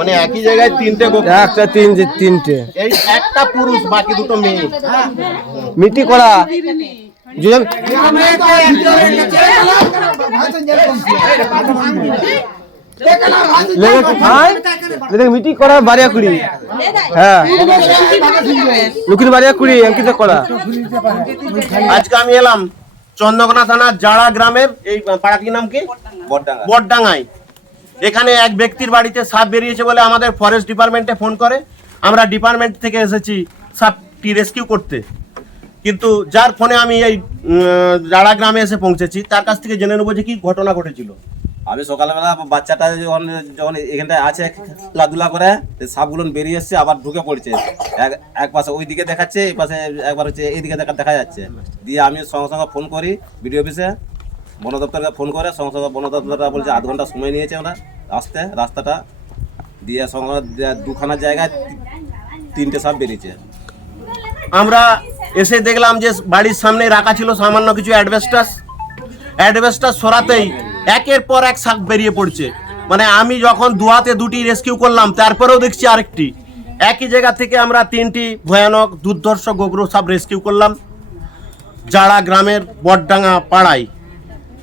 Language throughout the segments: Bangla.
মানে একই জায়গায় তিনটে একটা তিন যে তিনটে। এই একটা পুরুষ বাকি দুটো মেয়ে। মিটি করা। মিটি করা বারিয়া কুড়ি হ্যাঁ। লুকির বারিয়া কুড়ি অঙ্কিত করা। আজকে আমি এলাম চন্দ্রকোনা থানার জাড়া গ্রামের এই পাড়াটির নাম কি? বটডাঙ্গায়। এখানে এক ব্যক্তির বাড়িতে সাপ বেরিয়েছে বলে আমাদের ফরেস্ট ডিপার্টমেন্টে ফোন করে। আমরা ডিপার্টমেন্ট থেকে এসেছি সাপটি রেস্কিউ করতে। কিন্তু যার ফোনে আমি এই জাড়া গ্রামে এসে পৌঁছেছি, তার কাছ থেকে জেনে নেব যে কি ঘটনা ঘটেছিল। আমি সকালবেলা বাচ্চাটা যখন যখন এখানটায় আছে খেলাধুলা করে সাপগুলো বেরিয়ে এসছে, আবার ঢুকে পড়ছে। এক এক পাশে ওই দিকে দেখাচ্ছে, এই পাশে একবার হচ্ছে এইদিকে দেখা দেখা যাচ্ছে। দিয়ে আমি সঙ্গে সঙ্গে ফোন করি বিডিও অফিসে বন দপ্তরকে ফোন করে সঙ্গে বন দপ্তরটা বলছে আধ ঘণ্টা সময় নিয়েছে ওরা আসতে, রাস্তাটা দিয়ে সঙ্গে দুখানা জায়গায় তিনটে সাপ বেরিয়েছে। আমরা এসে দেখলাম যে বাড়ির সামনে রাখা ছিল সামান্য কিছু অ্যাডভেস্টাস। অ্যাডভেস্টাস সরাতেই একের পর এক শাক বেরিয়ে পড়ছে। মানে আমি যখন দুহাতে দুটি রেস্কিউ করলাম, তারপরেও দেখছি আরেকটি। একই জায়গা থেকে আমরা তিনটি ভয়ানক দুর্ধর্ষ গোগ্র সাপ রেস্কিউ করলাম জাড়া গ্রামের বটডাঙ্গা পাড়ায়।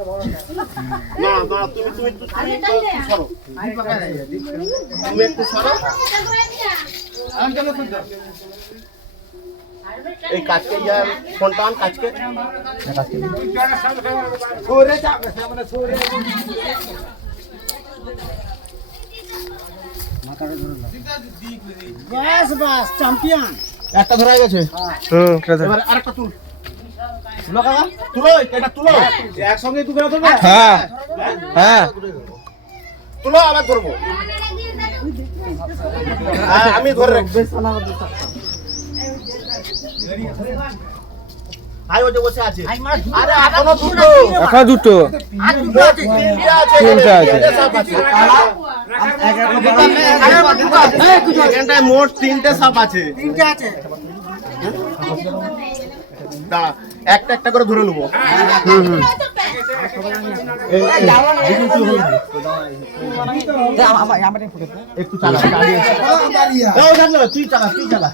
না না তুমি তুমি তুমি তুমি একটু সরো তুমি একটু সরো এই কাজকে ইয়ার ফোনটা আন কাজকে। একটা ধরা গেছে। হুম ঠিক আছে। এবার আরেকটা তুল। তুলো কাকা তুলো এটা তুলো। একসঙ্গে তুলে ধরবে হ্যাঁ। হ্যাঁ। তুলো আবার করব। হ্যাঁ, আমি ধরে রাখছি। আই ওতে বসে আছে। আরে এখনও দুটো এখন দুটো। মোট আছে তিনটে মোট তিনটে সাপ আছে। তিনটে আছে। দাঁড়া একটা একটা করে ধরে নেব। একটু চালা দাঁড়িয়ে দাও দাঁড়িয়ে তুই চালা তুই চালা।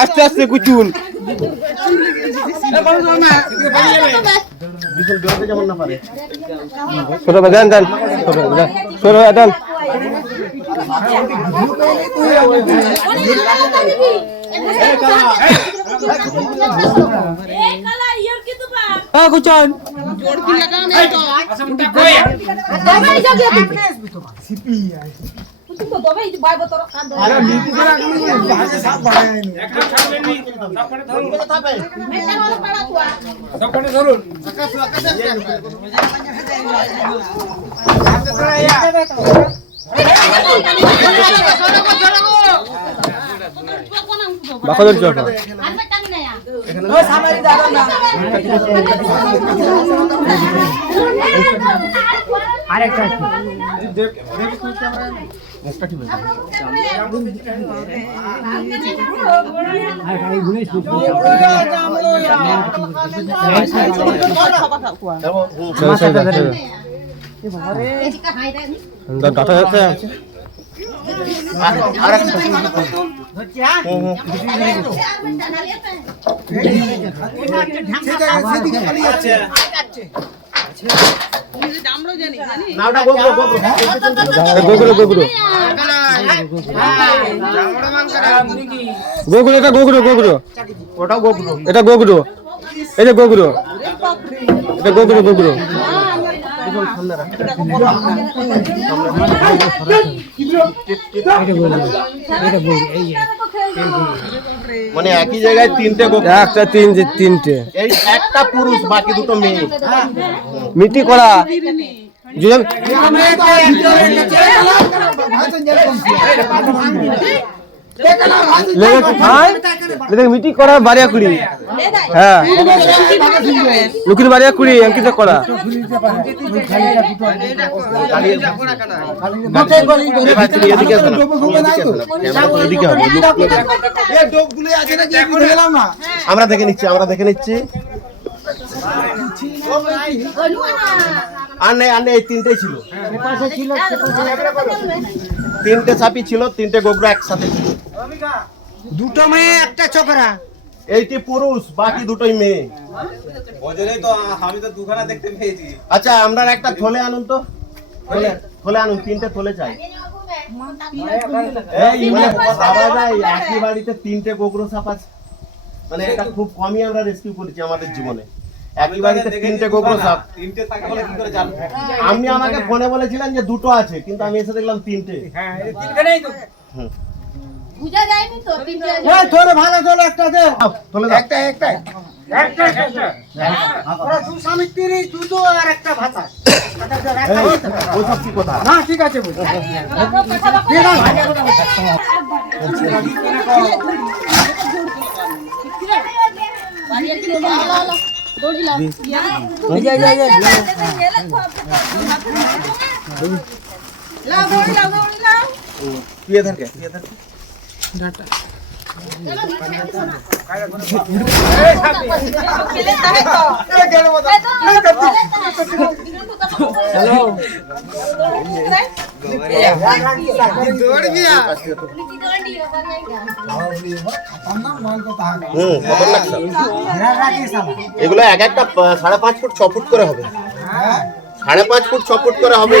আস্তে আস্তে কুচুন না ছোট দেন। দেন ছোট দেন ছোট দেন হ্যাঁ কুচন বাকদের চটা ডাটা যাচ্ছে আর গোবর গোগুলো গোগুলো এটা গোগুলো এটা যে এটা গোগুরো গোগুরো মানে একই জায়গায় তিনটে একটা তিন যে তিনটে। এই একটা পুরুষ বাকি দুটো মেয়ে। মিটি করা। মিটি করা বাড়িয়া কুড়ি হ্যাঁ। লুকির বাড়িয়া কুড়ি অঙ্কিত করা। আমরা দেখে নিচ্ছি আমরা দেখে নিচ্ছি। আর নেই আর নেই এই তিনটেই ছিল। তিনটে ছাপি ছিল তিনটে গোগরা একসাথে ছিল। দুটো মেয়ে একটা ছোকরা এইটি পুরুষ বাকি দুটোই মেয়ে। তো আমি তো দুখানা দেখতে পেয়েছি। আচ্ছা আমরা একটা থলে আনুন তো। থলে থলে আনুন তিনটে থলে চাই। এই মানে একই বাড়িতে তিনটে গোগরো সাপ আছে। মানে এটা খুব কমই আমরা রেস্কিউ করেছি আমাদের জীবনে। একই বাড়িতে তিনটে গোগরো সাপ তিনটে থাকে বলে কি করে জানব আপনি আমাকে ফোনে বলেছিলেন যে দুটো আছে কিন্তু আমি এসে দেখলাম তিনটে হুম। বুঝা যায়নি তো তিনটে তোর ভালো তোর একটা দে দাও। একটা একটা ওরা দু স্বামী তিরিশ দুটো আর একটা ভাতা না ঠিক আছে কি এগুলো এক একটা সাড়ে পাঁচ ফুট ছ ফুট করে হবে। সাড়ে পাঁচ ফুট ছ ফুট করে হবে।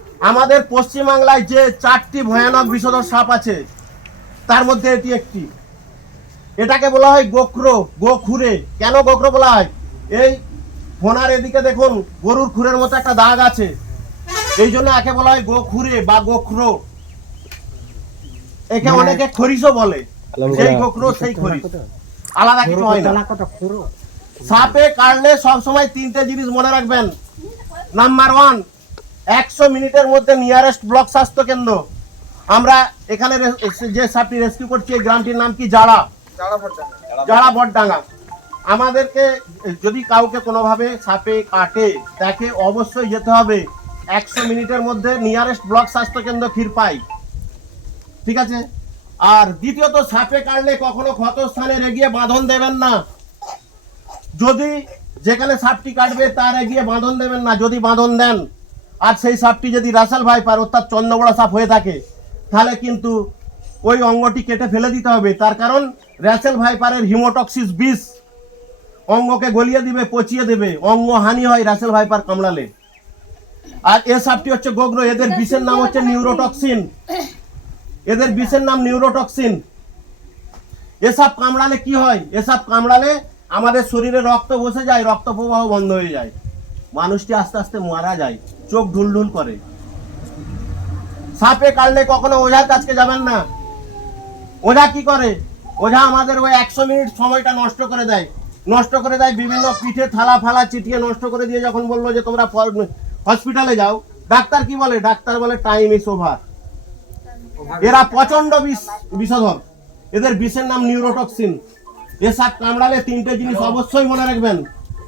আমাদের পশ্চিমবাংলায় যে চারটি ভয়ানক বিষধর সাপ আছে তার মধ্যে এটি একটি। এটাকে বলা হয় গোখরো গোখুরে। কেন গোখরো বলা হয়? এই ফোনার এদিকে দেখুন গরুর খুরের মতো একটা দাগ আছে। এই জন্য একে বলা হয় গোখুরে বা গোখরো। একে অনেকে খরিসও বলে। সেই গোখরো সেই খরিস আলাদা কিছু হয় না। সাপে কাটলে সবসময় তিনটে জিনিস মনে রাখবেন। নাম্বার ওয়ান একশো মিনিটের মধ্যে নিয়ারেস্ট ব্লক স্বাস্থ্য কেন্দ্র। আমরা এখানে যে সাপটি রেস্কিউ করছি এই গ্রামটির নাম কি? জাড়া। জাড়া বটডাঙ্গা আমাদেরকে যদি কাউকে কোনোভাবে সাপে কাটে তাকে অবশ্যই যেতে হবে। একশো মিনিটের মধ্যে নিয়ারেস্ট ব্লক স্বাস্থ্য কেন্দ্র ক্ষীরপাই ঠিক আছে? আর দ্বিতীয়ত সাপে কাটলে কখনো ক্ষতস্থানে রেগিয়ে বাঁধন দেবেন না। যদি যেখানে সাপটি কাটবে তার এগিয়ে বাঁধন দেবেন না। যদি বাঁধন দেন আর সেই সাপটি যদি রাসেল ভাইপার অর্থাৎ চন্দ্রবড়া সাপ হয়ে থাকে তাহলে কিন্তু ওই অঙ্গটি কেটে ফেলে দিতে হবে। তার কারণ র্যাসেল ভাইপারের হিমোটক্সিস বিষ অঙ্গকে গলিয়ে দিবে পচিয়ে দেবে। অঙ্গ হানি হয় র্যাসেল ভাইপার কামড়ালে। আর এ সাপটি হচ্ছে গোগ্রো এদের বিষের নাম হচ্ছে নিউরোটক্সিন। এদের বিষের নাম নিউরোটক্সিন। এসব কামড়ালে কি হয়? এসব কামড়ালে আমাদের শরীরে রক্ত বসে যায় রক্ত প্রবাহ বন্ধ হয়ে যায়। মানুষটি আস্তে আস্তে মারা যায়। চোখ ঢুলঢুল করে। সাপে কাটলে কখনো ওঝার কাছকে যাবেন না। ওঝা কি করে? ওঝা আমাদের ওই একশো মিনিট সময়টা নষ্ট করে দেয়। নষ্ট করে দেয় বিভিন্ন পিঠে থালা ফালা চিটিয়ে নষ্ট করে দিয়ে যখন বলল যে তোমরা হসপিটালে যাও, ডাক্তার কি বলে? ডাক্তার বলে টাইম ইস ওভার এরা প্রচণ্ড বিষ বিষধর। এদের বিষের নাম নিউরোটক্সিন। এ সাপ কামড়ালে তিনটে জিনিস অবশ্যই মনে রাখবেন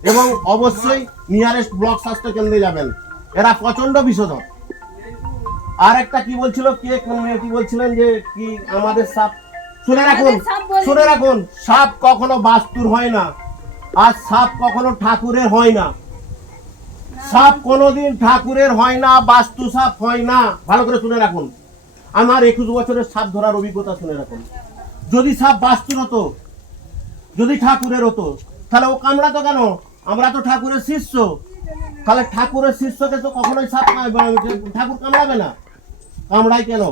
এবং অবশ্যই নিয়ারেস্ট ব্লক স্বাস্থ্য কেন্দ্রে যাবেন। এরা প্রচণ্ড বিষধর আর একটা কি বলছিল কে কোন মেয়েটি বলছিলেন যে কি আমাদের সাপ? শুনে রাখুন শুনে রাখুন সাপ কখনো বাস্তুর হয় না আর সাপ কখনো ঠাকুরের হয় না। সাপ কোনোদিন ঠাকুরের হয় না বাস্তু সাপ হয় না। ভালো করে শুনে রাখুন। আমার একুশ বছরের সাপ ধরার অভিজ্ঞতা শুনে রাখুন। যদি সাপ বাস্তুর হতো যদি ঠাকুরের হতো তাহলে ও কামড়াতো কেন? আমরা তো ঠাকুরের শিষ্য। তাহলে ঠাকুরের শিষ্যকে তো কখনোই সাপ ঠাকুর কামড়াবে না। কামড়ায় কেন?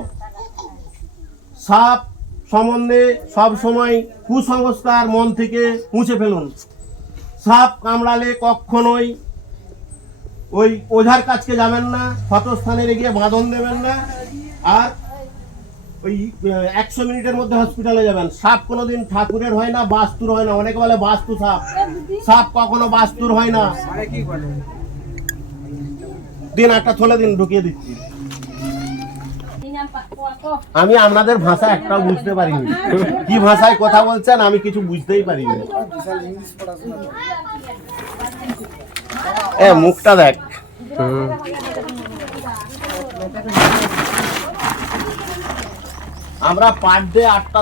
সাপ সম্বন্ধে সব সময় কুসংস্কার মন থেকে মুছে ফেলুন। সাপ কামড়ালে কখনোই ওই ওঝার কাছকে যাবেন না, ক্ষতস্থানে গিয়ে বাঁধন দেবেন না, আর ওই একশো মিনিটের মধ্যে হসপিটালে যাবেন। সাপ কোনোদিন ঠাকুরের হয় না, বাস্তুর হয় না। অনেকে বলে বাস্তু সাপ। সাপ কখনো বাস্তুর হয় না। দিন একটা থলে দিন ঢুকিয়ে দিচ্ছি। আমি আপনাদের ভাষা একটাও বুঝতে পারিনি। কি ভাষায় কথা বলছেন আমি কিছু বুঝতেই পারিনি। এ, মুখটা দেখ। আমরা পার ডে আটটা